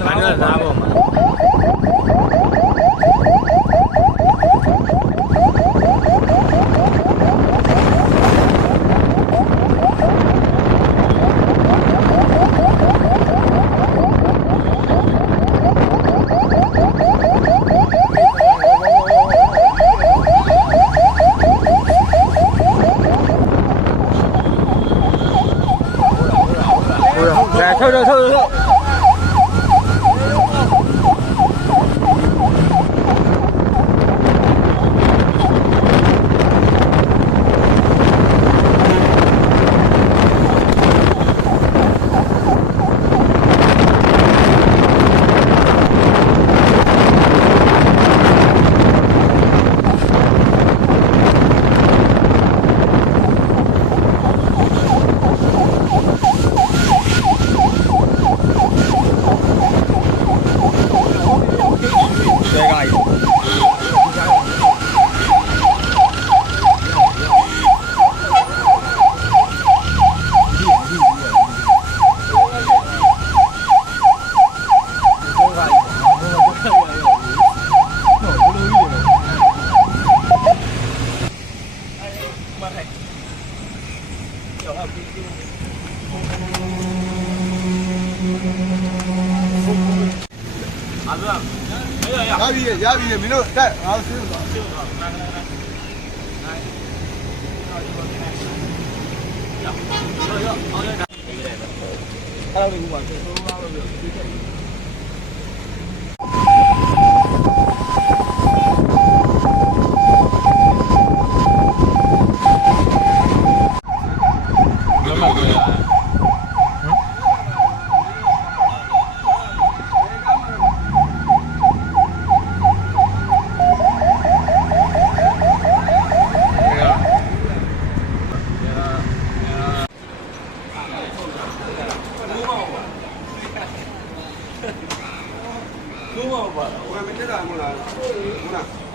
စားပေါ်မှာထုတ်ရပြီမင်းတို့တက်ငါဆေးသွားဆေးသွားနိုင်ရောအောင်ရတာအဲ့လိုမျိုးပါဆိုတော့ဘာလို့ဒီတက်我没这个，我来，我来。